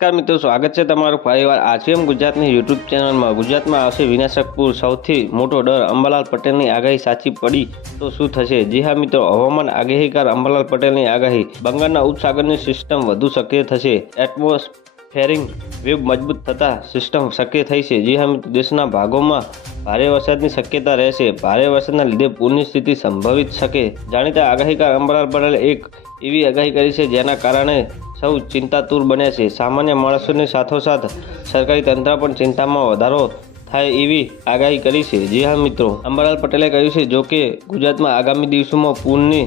નમસ્કાર મિત્રો, સ્વાગત છે તમારું ફરીવાર આરસીએમ ગુજરાતની યુટ્યુબ ચેનલમાં. ગુજરાતમાં આવશે વિનાશકપુર સૌથી મોટો ડર. અંબાલાલ પટેલની આગાહી સાચી પડી તો શું થશે? જી હા મિત્રો, હવામાન આગાહીકાર અંબાલાલ પટેલની આગાહી. બંગાળના ઉપસાગરની સિસ્ટમ વધુ સક્રિય થશે. એટમોસ્ફેરિંગ વેવ મજબૂત થતાં સિસ્ટમ સક્રિય થઈ છે. જી હા મિત્રો, દેશના ભાગોમાં ભારે વરસાદની શક્યતા રહેશે. ભારે વરસાદના લીધે પૂરની સ્થિતિ સંભવિત શકે. જાણીતા આગાહીકાર અંબાલાલ પટેલે એક એવી આગાહી કરી છે જેના કારણે સૌ ચિંતાતુર બન્યા છે. સામાન્ય માણસોની સાથોસાથ સરકારી તંત્ર પણ ચિંતામાં વધારો થાય એવી આગાહી કરી છે. જી હા, મિત્રો. અંબાલાલ પટેલે કહ્યું છે, જો કે ગુજરાતમાં આગામી દિવસોમાં પૂરની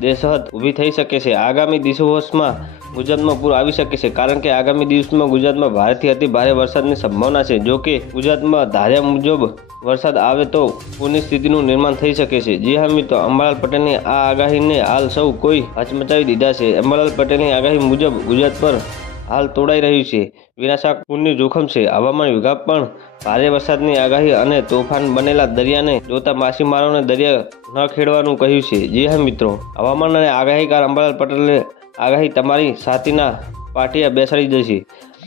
દેશહદ ઊભી થઈ શકે છે. આગામી દિવસોમાં ગુજરાતમાં પૂર આવી શકે છે, કારણ કે આગામી દિવસમાં ગુજરાતમાં ભારેથી અતિ ભારે વરસાદની સંભાવના છે. જો કે ગુજરાતમાં ધાર્યા મુજબ વરસાદ આવે તો પૂરની સ્થિતિનું નિર્માણ થઈ શકે છે. જી હા મિત્રો, અંબાલાલ પટેલની આ આગાહીને હાલ સૌ કોઈ હચમચાવી દીધા છે. અંબાલાલ પટેલની આગાહી મુજબ ગુજરાત પર હાલ તોડાઈ રહ્યું છે. વિનાશક પૂરની જોખમ છે. હવામાન વિભાગ પણ ભારે વરસાદની આગાહી અને તોફાન બનેલા દરિયાને જોતા માછીમારોને દરિયા ન ખેડવાનું કહ્યું છે. જી હા મિત્રો, હવામાન અને આગાહીકાર અંબાલાલ પટેલે આગાહી તમારી સાતીના પાટિયા બેસાડી દેશે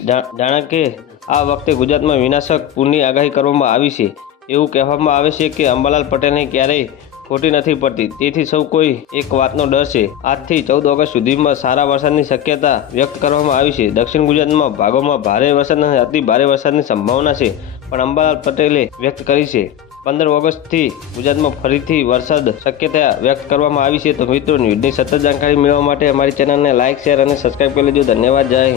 જાણે કે આ વખતે ગુજરાતમાં વિનાશક પૂરની આગાહી કરવામાં આવી છે. એવું કહેવામાં આવે છે કે અંબાલાલ પટેલને ક્યારેય ખોટી નથી પડતી. તેથી સૌ કોઈ એક વાતનો ડર છે. આજથી ચૌદ ઓગસ્ટ સુધીમાં સારા વરસાદની શક્યતા વ્યક્ત કરવામાં આવી છે. દક્ષિણ ગુજરાતમાં ભાગોમાં ભારે વરસાદ અને અતિ ભારે વરસાદની સંભાવના છે. પણ અંબાલાલ પટેલે વ્યક્ત કરી છે. પંદર ઓગસ્ટથી ગુજરાતમાં ફરીથી વરસાદ શક્યતા વ્યક્ત કરવામાં આવી છે. તો મિત્રો, ન્યૂઝની સતત જાણકારી મેળવવા માટે અમારી ચેનલને લાઇક શેર અને સબસ્ક્રાઇબ કરી લેજો. ધન્યવાદ. જય